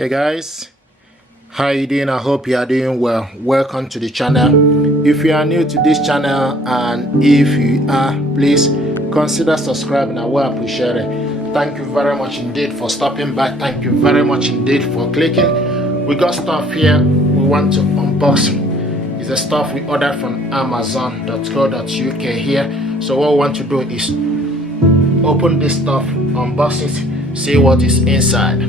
Hey guys, how you doing? I hope you are doing well. Welcome to the channel. If you are new to this channel, and if you are, please consider subscribing. I will appreciate it. Thank you very much indeed for stopping by. Thank you very much indeed for clicking. We got stuff here we want to unbox. It's the stuff we ordered from amazon.co.uk here. So what we want to do is open this stuff, unbox it, see what is inside.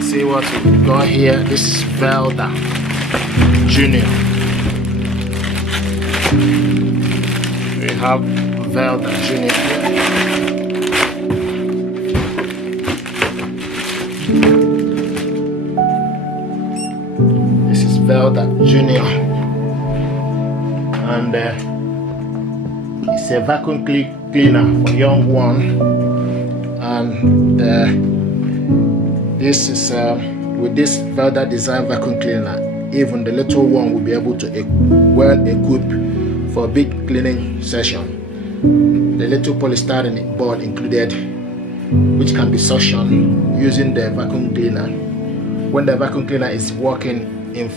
See what we got here. This is Vileda Junior. We have Vileda Junior here. This is Vileda Junior, and it's a vacuum cleaner for young one, and this is with this Vileda design vacuum cleaner, even the little one will be able to well equipped for a big cleaning session. The little polystyrene board included, which can be suctioned using the vacuum cleaner. When the vacuum cleaner is working in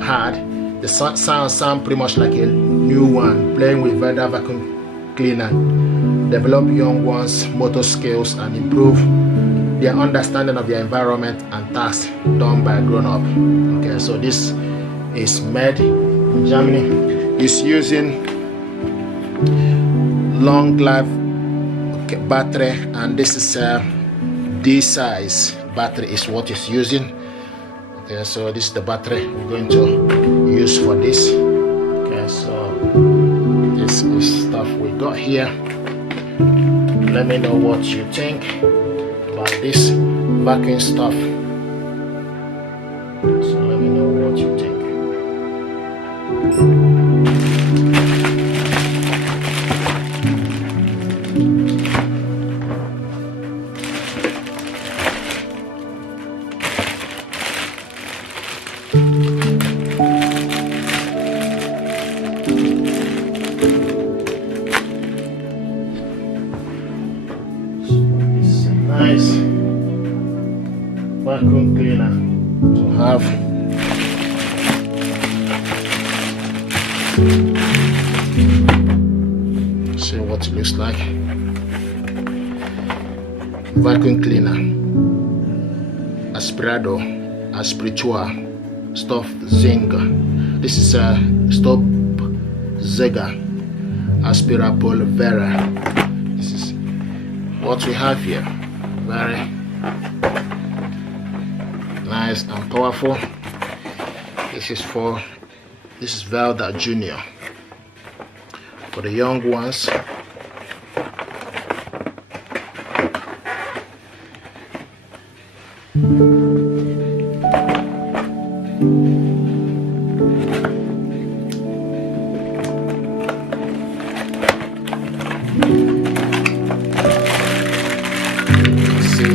hard, the sound pretty much like a new one. Playing with Vileda vacuum cleaner develop young ones' motor skills and improve their understanding of their environment and tasks done by grown-up. Okay, so this is made in Germany. It's using long life battery, and this is this size battery is what it's using. Okay, so this is the battery we're going to use for this. Okay, so this is stuff we got here. Let me know what you think about this vacuum stuff. So let me know what you think. It's a nice vacuum cleaner to have. See what it looks like. Vacuum cleaner, aspirador, aspirator, stop zinger. This is a stop zega, aspirapolvera. This is what we have here. Very nice and powerful. This is Vileda Junior for the young ones. See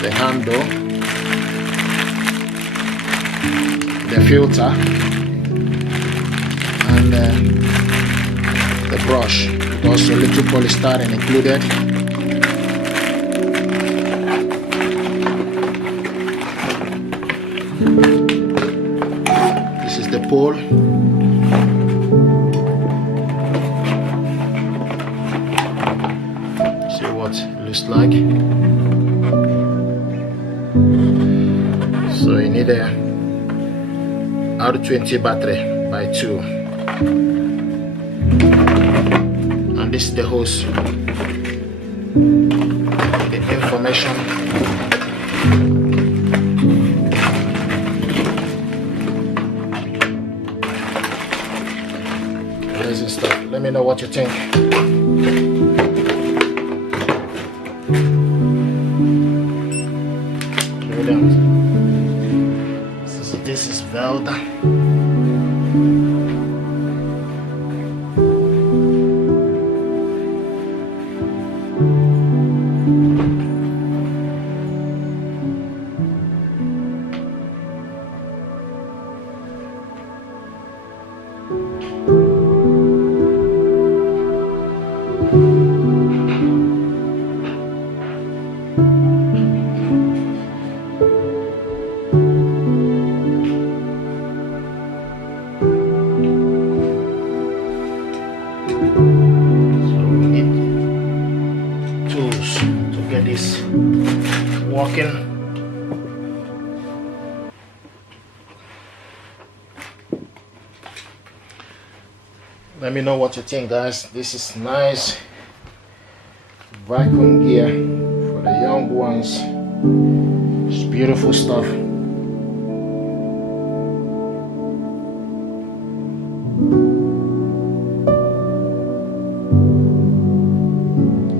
the handle, the filter, and the brush. Also little polystyrene included. This is the pole. See what it looks like. So you need a R20 battery by 2, and this is the hose. The information. Amazing stuff. Let me know what you think. this is Vileda. This working. Let me know what you think, guys. This is nice vacuum gear for the young ones. It's beautiful stuff.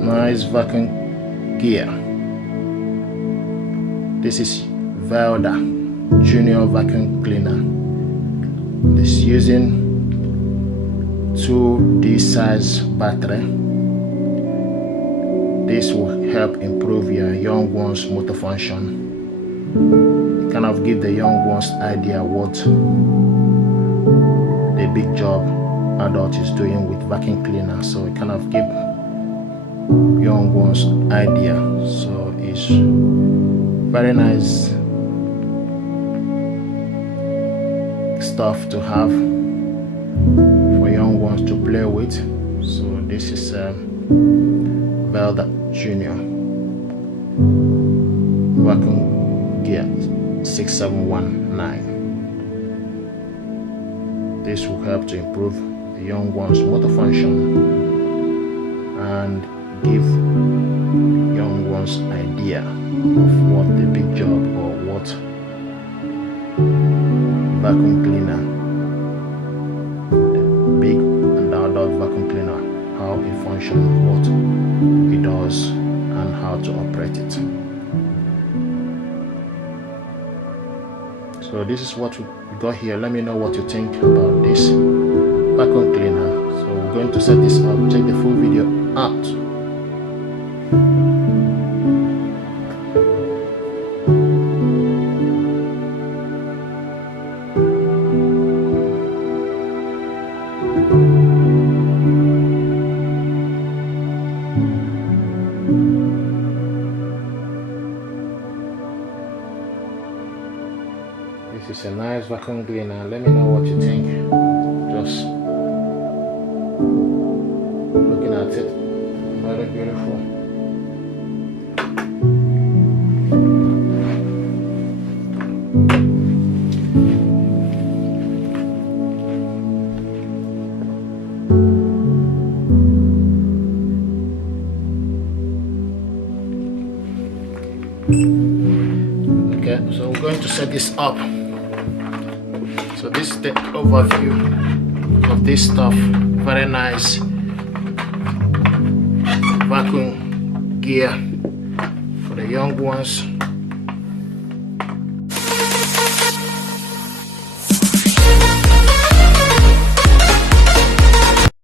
Nice vacuum gear. This is Vileda Junior Vacuum Cleaner. This is using 2D size battery. This will help improve your young ones' motor function. Kind of give the young ones idea what the big job adult is doing with vacuum cleaner. So it kind of give young ones idea. So it's very nice stuff to have for young ones to play with. So this is Vileda Junior Vacuum Gear 6719. This will help to improve the young ones' motor function and give young ones idea of what the big job or what vacuum cleaner, the big and adult vacuum cleaner, how it functions, what it does, and how to operate it. So this is what we got here. Let me know what you think about this vacuum cleaner. So we're going to set this up. Check the full video out. This is a nice vacuum cleaner. Let me know what you think. Just looking at it, very beautiful. Okay, so we're going to set this up. So this is the overview of this stuff. Very nice vacuum gear for the young ones.